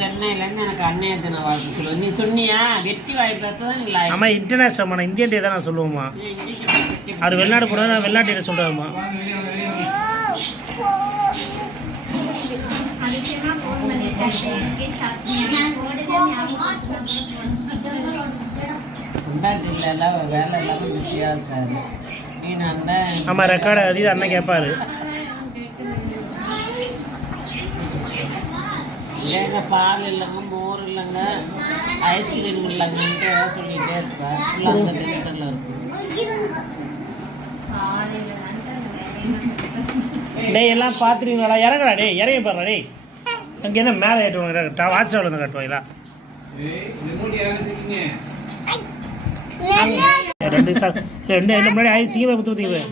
சென்னையிலேருந்து எனக்கு அன்னைய தின வாழ்க்கை சொல்லுவேன். நீ சொன்னியா வெட்டி வாய் பேசதான் நீ லாய். ஆமாம் இன்டர்நேஷ்னல் இந்தியன் டே தான் நான் சொல்லுவோம்மா. அது வெளிநாடு போனால் நான் வெளிநாட்டு டே சொல்கிறேம்மா. வேலை எல்லாமே பிஸியாக இருக்காரு. ஆமாம் ரெக்கார்டு அது அண்ணன் கேட்பாரு. இல்லைங்க பால் இல்லைங்க மோர் இல்லைங்க ஐஸ்கிரீம் இல்லைங்கன்ட்டு சொல்லிகிட்டே இருப்பேன். அந்த டென்ஷனில் இருக்கும். டேய் எல்லாம் பார்த்துருவீங்களா? இறங்கடா டேய் இறங்கி பாருடா டேய். அங்கே என்ன மேலே ஏற்றுவாங்க வாட்ச் அவ்வளோ கட்டுவாங்களா? ரெண்டு முன்னாடி சீக்கிரம் குத்து ஊற்றிக்குது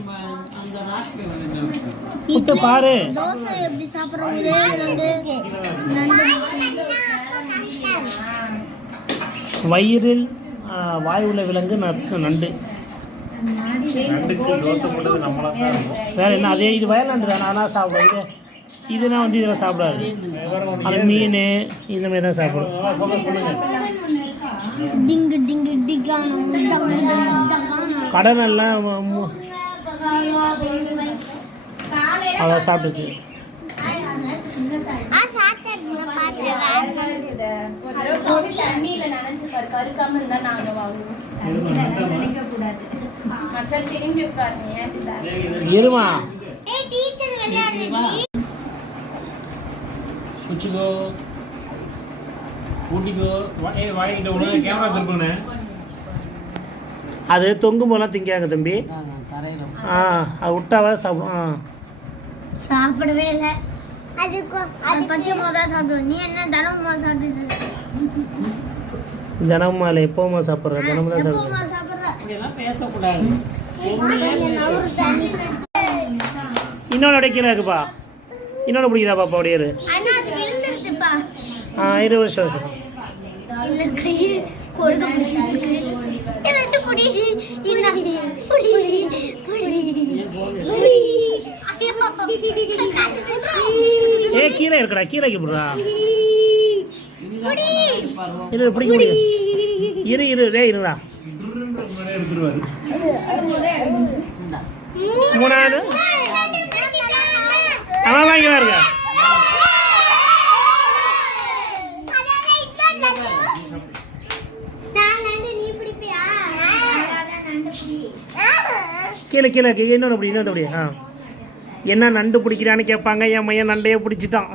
குத்து பாரு. வயிறில் வாய் உள்ள விலங்கு நண்டு. வேற என்ன அதே இது வயலாண்டு தான் ஆனால் சாப்பிடுவோம். இதுனா வந்து இதெல்லாம் சாப்பிடாது. அது மீன் இந்த மாதிரி தான் சாப்பிடும். கடனெல்லாம் அவ்வளோ சாப்பிட்டுச்சு. இருமா அது தொங்கும் போலாம் திங்காங்க தம்பி. அது விட்டாவா சாப்பிடும். சாப்பிடவே இல்லை. தினமும் இல்லை எப்போமா சாப்பிட்றேன். தினமும் தான் சாப்பிட்றேன். இன்னொன்று அடைக்கிறா இருக்குப்பா. இன்னொன்று பிடிக்குதா பாப்பா அப்படியே 20 வருஷம். ஏ கீரை இருக்கடா கீரைக்கு போடுறா. இரு பிடிக்க முடியும். இரு ரே இருடா. மூணாவது அவன் வாங்கிவா இருக்க. கீழே இன்னொன்று அப்படி இன்னொன்று அப்படி. என்ன நண்டு பிடிக்கிறான்னு கேட்பாங்க. என் மையன் நண்டையே பிடிச்சிட்டான்.